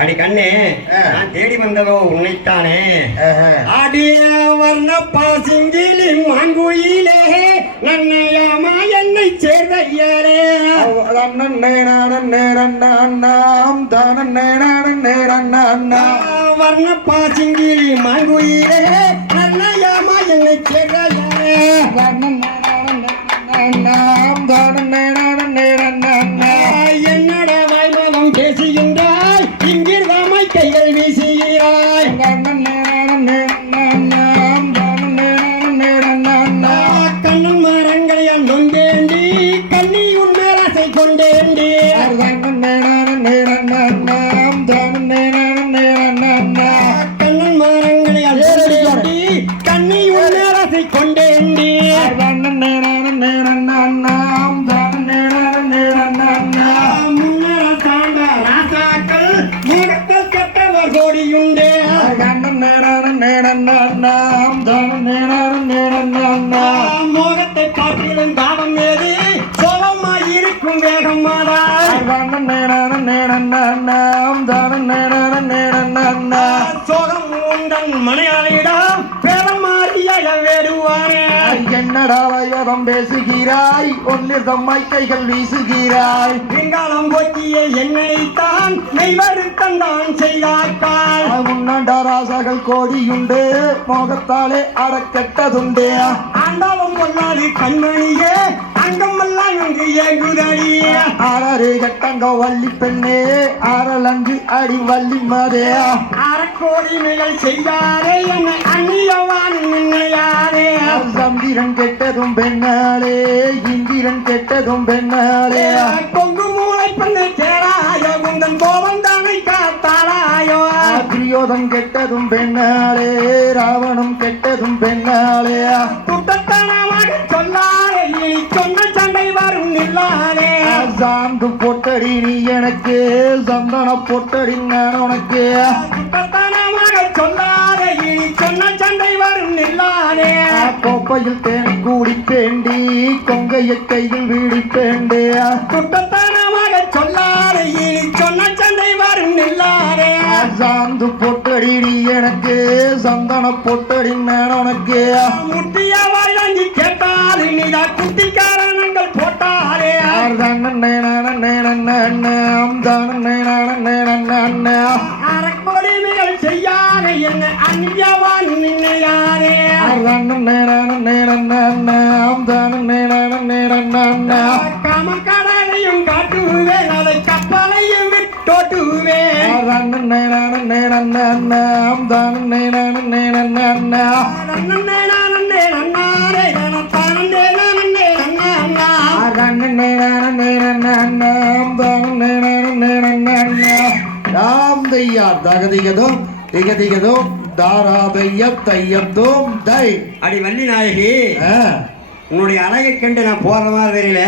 அடி கண்ணே. நான் தேடி வந்ததோ உன்னைத்தானே. அடிய வர்ண பாசிங்கிலி மாங்குயிலே நன்னயமா என்னை நானே நன்னா வர்ண பாசிங்கிலி மாங்குயிலே கண்ணன் மரங்களை நொந்தேண்டி கண்ணி உன் மேலாசை கொண்டேண்டி முன்னர சார்ந்த ராசாக்கள் முகத்தில் கெட்டவர் கோடியுண்டே. மோகத்தை பார்த்திலும் தாபம் ஏது சோகமாயிருக்கும் வேகம் மாதா சோகம் உண்டன் மனையாளிடம் பேரம் மாறிய வேடுவானே என்னடா வயோதம் பேசுகிறாய்? ஒன்னில் தம்மை கைகள் வீசுகிறாய். வெங்காலம் போக்கிய என்னைத்தான் நெய்வரு தந்தான் செய்தாக்கால் உன்னண்ட கோடியுண்டு. மோகத்தாலே அடக்கெட்டதுண்டே. கொள்ளாது கண்மணியே அங்கமெல்லாம் இங்கு ஏங்குதடிய ஆறாறு கட்டங்க வள்ளி பெண்ணே ஆறலஞ்சு அடி வள்ளி மதே. அறக்கோடி நிகழ் செய்யாரே என்னை அந்நியவான் நின்னையாரே. சந்திரன் கெட்டதும் பெண்ணாளே இந்திரன் கெட்டதும் பெண்ணாளே. கொங்கு மூளை பண்ணு சேராய உந்தன் கோபம் தானை காத்தாராயோ துரியோதன் கெட்டதும் பெண்ணாளே ராவணம் கெட்டதும் பெண்ணாளே. குட்டத்தனமாக சொல்லாரே இனி சொன்ன சாந்து பொட்டடி நீ எனக்கு சந்தன பொட்டடி நான் உனக்கு. சொல்லாரே இனி சொன்ன சண்டை வரும் நில்லாரே கோப்பையில் தேன் கூடிப்பேண்டி கொங்கைய கையில் வீடிப்பேண்டே குட்டத்தனமாக சொல்லாரே இனி சொன்ன சண்டை வரும் நில்லாரே சாந்து பொட்டடி நீ எனக்கு சந்தன பொட்டடி நான் உனக்கு. முட்டிய வாங்கி கேட்டால் நீதா குட்டிக்காரணங்கள் போட்டாரே நன்னே நன்னே நன்னாம் தானே நன்னே நன்னா அறக்கொடிமைகள் செய்யாத என்ன அந்நியவான் நின்னையாரே நன்னே நன்னே நன்னாம் தானே நன்னே காட்டுவேன் அதை கப்பலையும் விட்டோட்டுவேன் நன்னே நன்னே நன்னாம் தானே நன்னே நன்னா நன்னே ராம் தையா தகதிகதும் திகதிகதும் தாராதைய தையத்தும் தை. அடி வள்ளி நாயகி உன்னுடைய அழகை கண்டு நான் போற மாதிரி தெரியல.